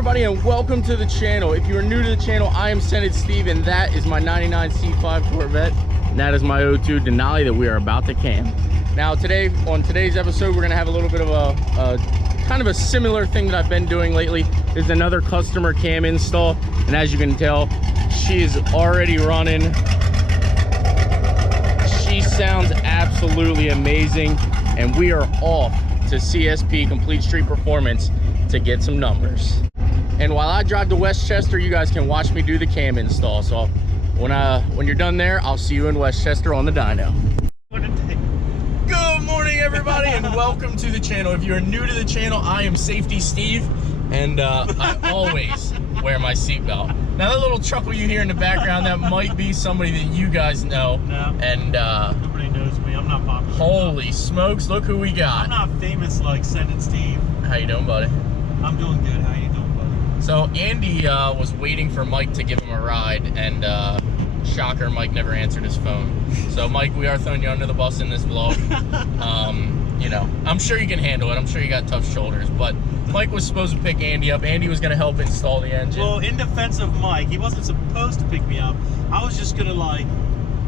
everybody, and welcome to the channel. If you are new to the channel, I am SendIt Steve, and that is my 99 C5 Corvette, and that is my 02 Denali that we are about to cam. Now today, on today's episode, we're gonna have a little bit of a kind of a similar thing that I've been doing lately. Is another customer cam install, and as you can tell, she is already running. She sounds absolutely amazing, and we are off to CSP, Complete Street Performance, to get some numbers. And while I drive to Westchester, you guys can watch me do the cam install. So when you're done there, I'll see you in Westchester on the dyno. Good morning, everybody, and welcome to the channel. If you're new to the channel, I am Safety Steve, and I always wear my seatbelt. Now that little chuckle you hear in the background, that might be somebody that you guys know. No. And nobody knows me. I'm not popular. Holy smokes, look who we got. I'm not famous like SendIt Steve. How you doing, buddy? I'm doing good. How you doing, buddy? So Andy was waiting for Mike to give him a ride, and shocker, Mike never answered his phone. So Mike, we are throwing you under the bus in this vlog. You know, I'm sure you can handle it. I'm sure you got tough shoulders, but Mike was supposed to pick Andy up. Andy was gonna help install the engine. Well, in defense of Mike, he wasn't supposed to pick me up. I was just gonna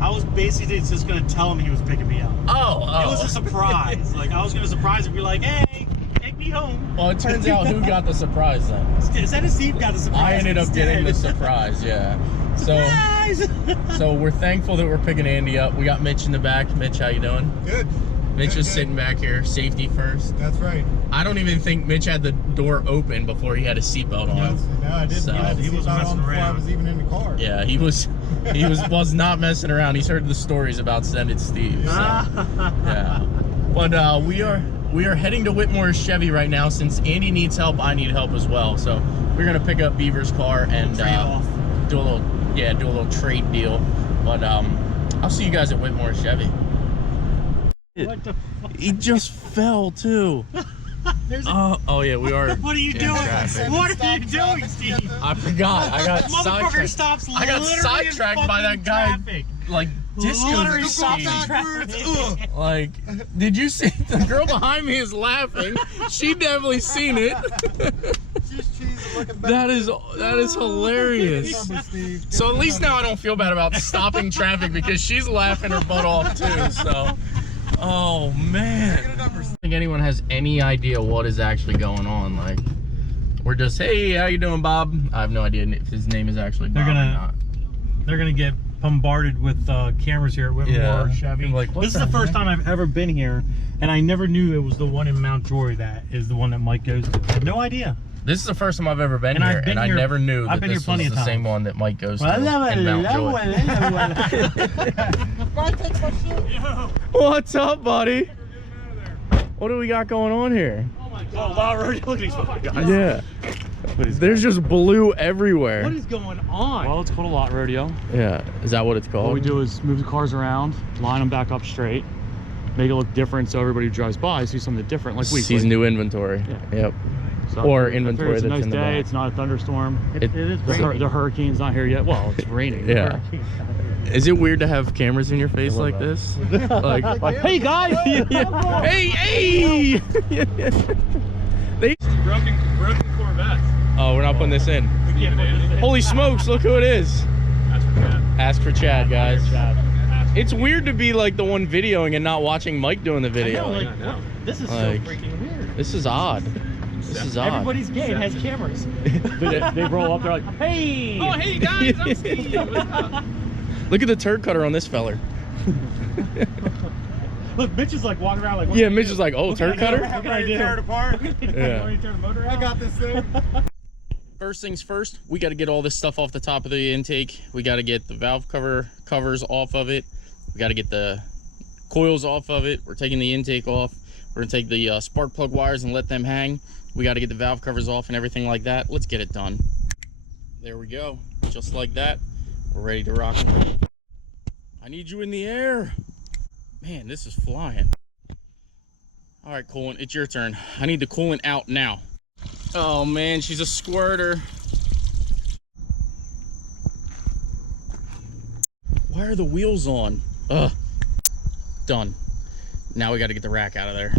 I was basically just gonna tell him he was picking me up. Oh. It was a surprise. Like, I was gonna surprise him and be like, hey, take me home. Well, it turns out who got the surprise then? SendIt Steve got the surprise. I ended up getting the surprise, yeah. Surprise! So we're thankful that we're picking Andy up. We got Mitch in the back. Mitch, how you doing? Good. Mitch is sitting back here, safety first. That's right. I don't even think Mitch had the door open before he had his seatbelt on. No, I didn't. So, he was messing around before I was even in the car. Yeah, he was not messing around. He's heard the stories about SendIt Steve. So, yeah. But we are heading to Whitmore's Chevy right now. Since Andy needs help, I need help as well. So we're gonna pick up Beaver's car and do a little trade deal. But I'll see you guys at Whitmore's Chevy. What the fuck? He just fell too. Oh yeah, we are. What are you doing? What are you doing, Steve? I forgot. I got Motherfucker sidetracked. stops. I got sidetracked by that guy. Traffic. Like disco Stops speed. traffic. Like, did you see the girl behind me is laughing? She definitely seen it. That is hilarious. So at least now I don't feel bad about stopping traffic because she's laughing her butt off too. So, oh man. I don't think anyone has any idea what is actually going on. Like, we're just, hey, how you doing, Bob? I have no idea if his name is actually Bob or not. They're gonna get bombarded with cameras here at Whitmore Chevy. Like, this is the first time I've ever been here, and I never knew it was the one in Mount Joy that is the one that Mike goes to. I had no idea. This is the first time I've ever been here, and I never knew that this was the same one that Mike goes to in Mount Joy. What's up, buddy? What do we got going on here? Oh my God! Oh, wow, look at these guys. Yeah. There's just blue everywhere. What is going on? Well, it's called a lot rodeo. Yeah, is that what it's called? What we do is move the cars around, line them back up straight, make it look different so everybody who drives by sees something different, like we sees new inventory. Yeah. Yep. So or inventory it's a that's nice in the day. back. It's not a thunderstorm. It is raining. The hurricane's not here yet. Well, it's raining. Yeah. Is it weird to have cameras in your face like this? like, hey guys! hey! Broken Corvettes. Oh, we're not putting this in. We can't put this in. Holy smokes, look who it is. Ask for Chad, guys. It's weird to be like the one videoing and not watching Mike doing the video. I know, this is Like, so freaking weird. This is odd. This is odd. Everybody's gay and has cameras. They roll up, they're like, hey! Oh, hey guys, I'm Steve. What's up? Look at the turd cutter on this feller. Look, Mitch is like walking around like, what Yeah, Mitch is like, oh, turd cutter? What can I do? Tear it apart? Yeah. Turn the motor out? I got this thing. First things first, we got to get all this stuff off the top of the intake. We got to get the valve covers off of it. We got to get the coils off of it. We're taking the intake off. We're gonna take the spark plug wires and let them hang. We got to get the valve covers off and everything like that. Let's get it done. There we go. Just like that. We're ready to rock and roll. I need you in the air. Man, this is flying. All right, coolant, it's your turn. I need the coolant out now. Oh man, she's a squirter. Why are the wheels on? Ugh. Done. Now we got to get the rack out of there.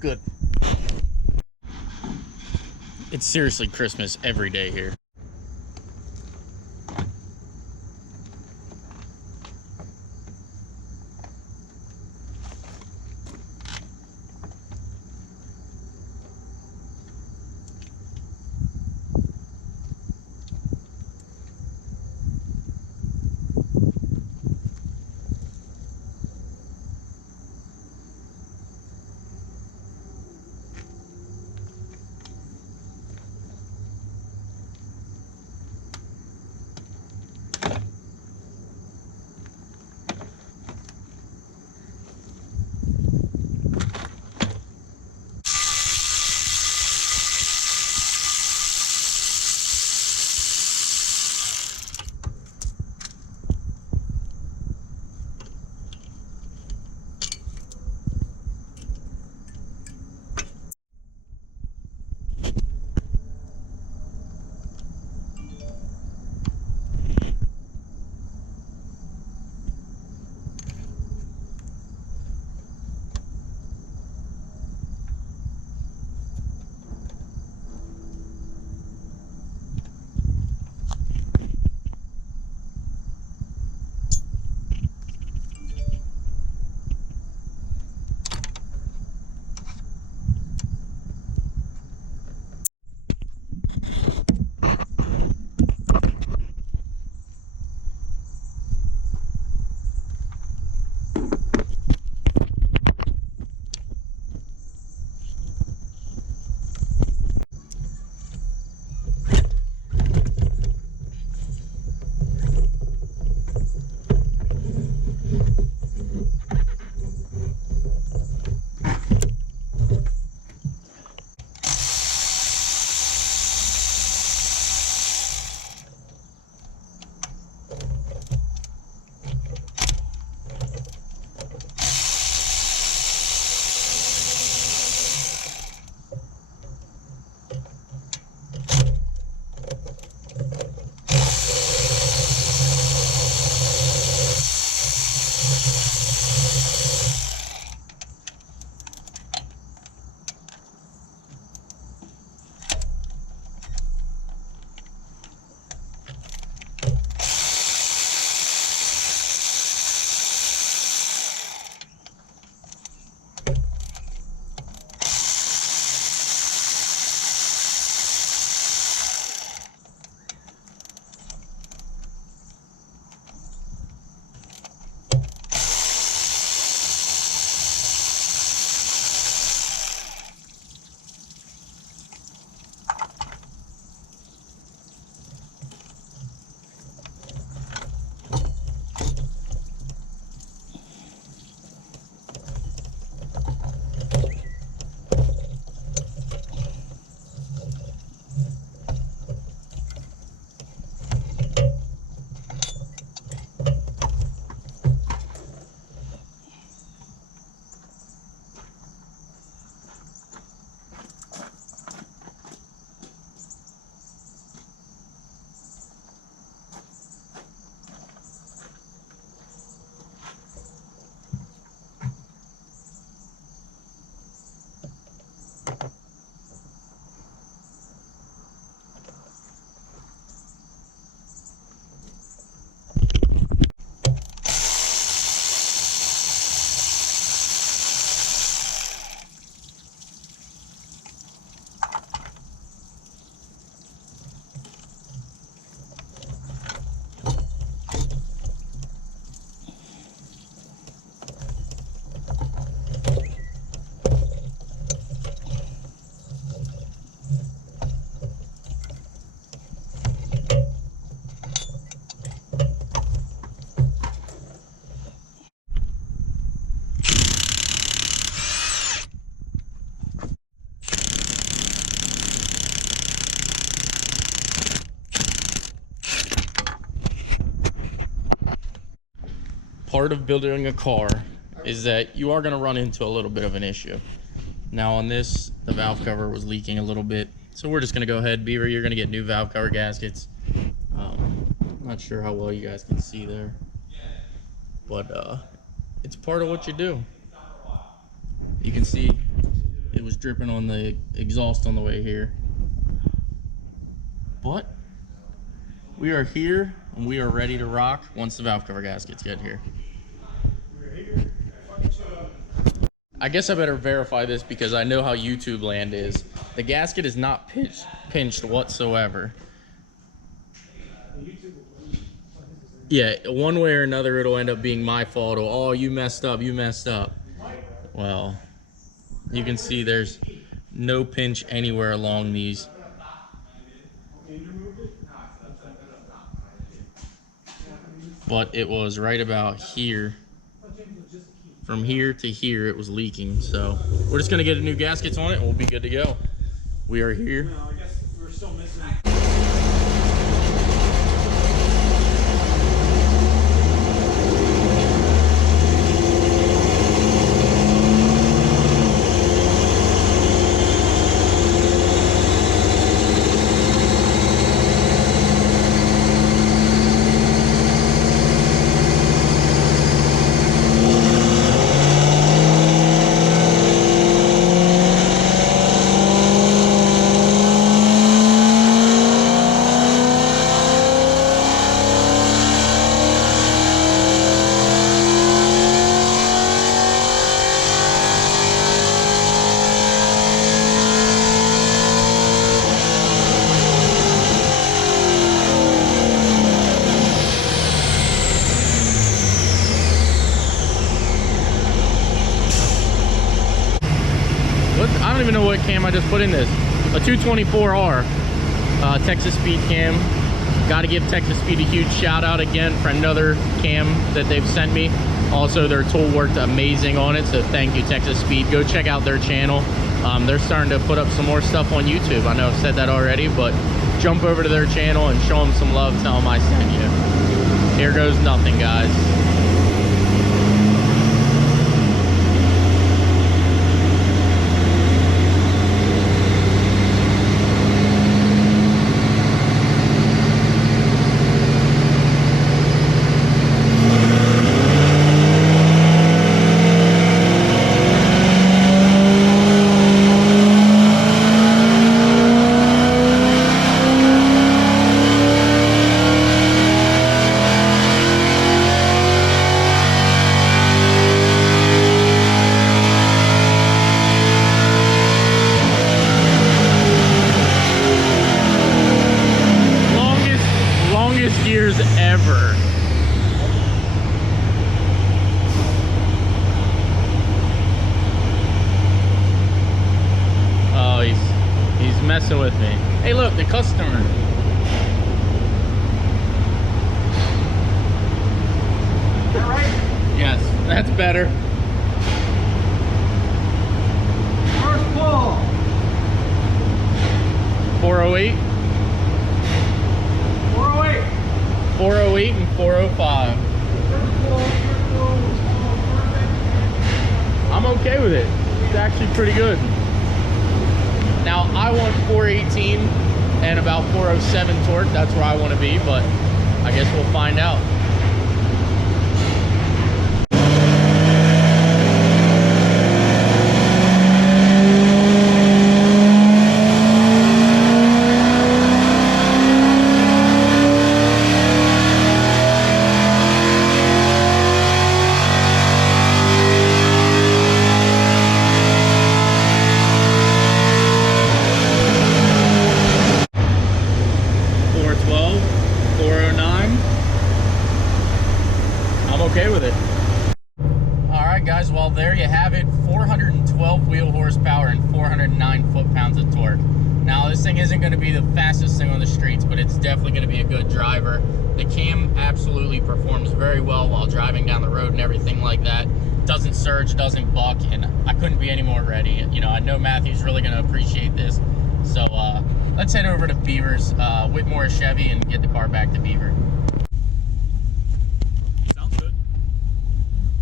Good. It's seriously Christmas every day here. Part of building a car is that you are going to run into a little bit of an issue. Now on this, the valve cover was leaking a little bit, so we're just going to go ahead. Beaver, you're going to get new valve cover gaskets. I'm not sure how well you guys can see there, but it's part of what you do. You can see it was dripping on the exhaust on the way here. But we are here and we are ready to rock once the valve cover gaskets get here. I guess I better verify this because I know how YouTube land is. The gasket is not pinched whatsoever. Yeah, one way or another it'll end up being my fault. Oh, you messed up, you messed up. Well, you can see there's no pinch anywhere along these. But it was right about here. From here to here it was leaking, so we're just gonna get a new gaskets on it and we'll be good to go. We are here. No, I guess we're still missing. I don't even know what cam I just put in this. A 224R Texas Speed cam. Got to give Texas Speed a huge shout out again for another cam that they've sent me. Also, their tool worked amazing on it, so thank you, Texas Speed. Go check out their channel. They're starting to put up some more stuff on YouTube. I know I've said that already, but jump over to their channel and show them some love. Tell them I sent you. Here goes nothing, guys. Years ever. Oh, he's messing with me. Hey, look, the customer. Is that right? Yes, that's better. First pull. 408. 408 and 405. I'm okay with it. It's actually pretty good. Now, I want 418 and about 407 torque. That's where I want to be, but I guess we'll find out. Okay with it. All right, guys, well, there you have it. 412 wheel horsepower and 409 foot-pounds of torque. Now, this thing isn't going to be the fastest thing on the streets, but it's definitely going to be a good driver. The cam absolutely performs very well while driving down the road and everything like that. Doesn't surge, doesn't buck, and I couldn't be any more ready. You know, I know Matthew's really going to appreciate this. So let's head over to Beaver's, Whitmore Chevy, and get the car back to Beaver.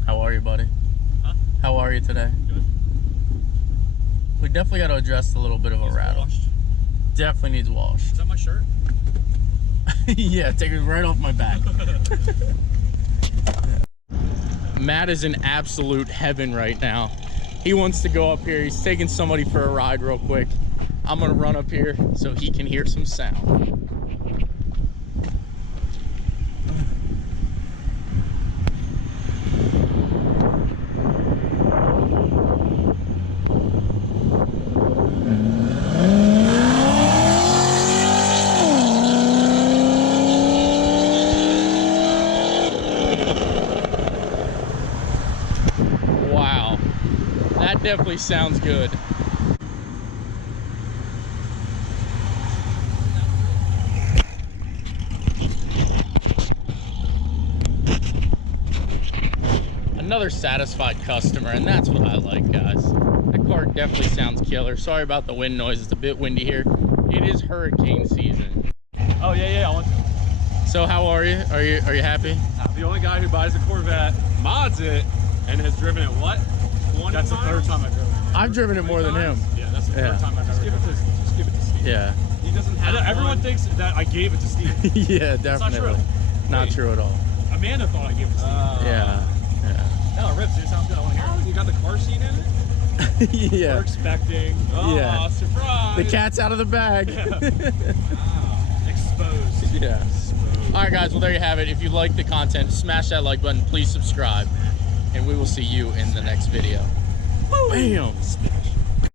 How are you, buddy? Huh? How are you today? Good. We definitely got to address a little bit of a rattle. Washed. Definitely needs washed. Is that my shirt? Yeah, take it right off my back. Matt is in absolute heaven right now. He wants to go up here. He's taking somebody for a ride real quick. I'm gonna run up here so he can hear some sound. Wow, that definitely sounds good. Another satisfied customer, and that's what I like, guys. That car definitely sounds killer. Sorry about the wind noise. It's a bit windy here. It is hurricane season. Oh yeah, I want to. So how are you? Are you happy? The only guy who buys a Corvette mods it and has driven it what? 20 That's the third time I've driven it. I've driven it more than him. Yeah, that's the Yeah. third time I've ever driven it. Just give it to Steve. Yeah. He doesn't have Everyone one. thinks that I gave it to Steve. Yeah, That's not definitely. true. Not Wait. true at all. Amanda thought I gave it to Steve. Yeah. No, it rips. It sounds good. I want to hear Oh, you got the car seat in it? Yeah. it. We're Yeah. expecting. Oh, Yeah. surprise! The cat's out of the bag. Exposed. Yeah. All right, guys. Well, there you have it. If you like the content, smash that like button. Please subscribe, and we will see you in the next video. Bam.